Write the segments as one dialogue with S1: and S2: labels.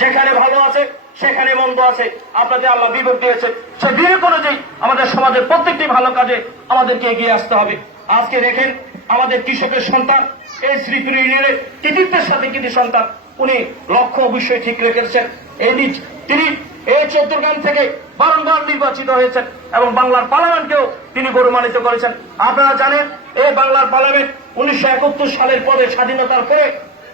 S1: যেখানে ভালো আছে, সেখানে মন্দ আছে। আপনাদের আল্লাহ বিবেক দিয়েছে। সে বিবেক অনুযায়ী আমাদের সমাজের প্রত্যেকটি ভালো কাজে আমাদেরকে এগিয়ে আসতে হবে। আজকে দেখেন, আমাদের কৃষকের সন্তান, এই শ্রীপুর ইউনিয়নের কৃতিত্বের সাথে কৃতি সন্তান, উনি লক্ষ্য অবশ্যই ঠিক রেখেছেন। এই তিনি এই চৌদ্দগ্রাম থেকে বারংবার নির্বাচিত হয়েছেন এবং বাংলার পার্লামেন্টকেও তিনি গৌরবান্বিত করেছেন। আপনারা জানেন, এই বাংলার পার্লামেন্ট উনিশশো একাত্তর সালের পরে স্বাধীনতার পরে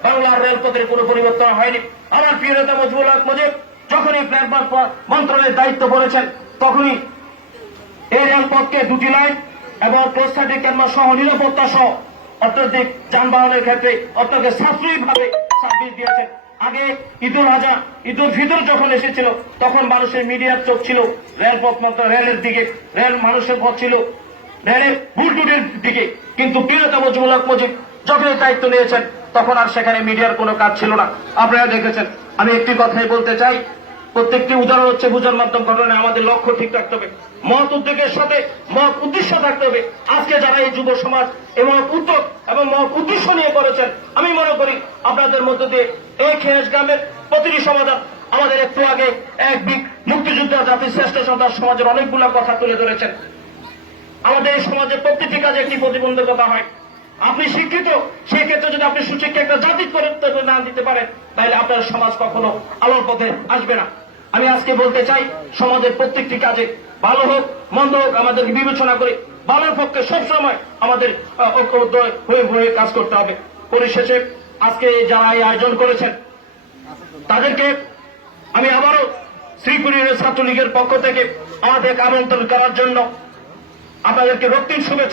S1: বাংলার রেলপথের কোনো পরিবর্তন হয়নি। আমার প্রিয় নেতা মজবুল হক মুজিব, যখনই প্ল্যাটফর্ম মন্ত্রণালয়ের দায়িত্ব বলেছেন, তখনই এই রেলপথকে দুটি লাইন এবং প্রস্তাবিক ক্যানভাস সহ নিরাপত্তা সহ অত্যাধিক যানবাহনের ক্ষেত্রে অত্যন্ত সাশ্রয়ী ভাবে সার্ভিস দিয়েছেন। আগে ঈদুল আজহা, ঈদুল ফিতর যখন এসেছিল, তখন মানুষের মিডিয়ার চোখ ছিল রেলপথ মাত্র রেলের দিকে। রেল মানুষের পথ ছিল রেলের বুলটুটের দিকে। কিন্তু প্রিয়তা মজমুল হক মুজিব যখন দায়িত্ব নিয়েছেন তখন আর সেখানে মিডিয়ার কোনো কাজ ছিল না। আপনারা দেখেছেন, আমি একটি কথাই বলতে চাই, প্রত্যেকটি উদাহরণ হচ্ছে বুঝার মাধ্যম ঘটনায় আমাদের লক্ষ্য ঠিক রাখতে হবে, মত উদ্যোগের সাথে মত উদ্দেশ্য থাকতে হবে। আজকে যারা এই যুব সমাজ এবং উদ্যোগ এবং মত উদ্দেশ্য নিয়ে করেছেন, আমি মনে করি আপনাদের মধ্য দিয়ে এই খেয়াস গ্রামের প্রতিটি সমাধান আমাদের একটু আগে এক বিগ মুক্তিযোদ্ধা জাতির শ্রেষ্ঠ সন্তান সমাজের অনেকগুলো কথা তুলে ধরেছেন। আমাদের এই সমাজে প্রত্যেকটি কাজে একটি প্রতিবন্ধকতা হয়। আপনি শিক্ষিত, সেই ক্ষেত্রে যদি আপনি সুশিক্ষা একটা জাতি করে না দিতে পারেন, তাহলে আপনার সমাজ কখনো আলোর পথে আসবে না। আমি আজকে বলতে চাই, সমাজের প্রত্যেকটি কাজে ভালো হোক, মন্দ হোক, আমাদেরকে বিবেচনা করে ভালোর পক্ষে সবসময় আমাদের ঐক্যবদ্ধ হয়ে হয়ে কাজ করতে হবে। পরিশেষে আজকে যারা এই আয়োজন করেছেন, তাদেরকে আমি আবারও শ্রীপুরের ছাত্রলীগের পক্ষ থেকে আমাদের আমন্ত্রণ করার জন্য আপনাদেরকে রক্তিম শুভেচ্ছা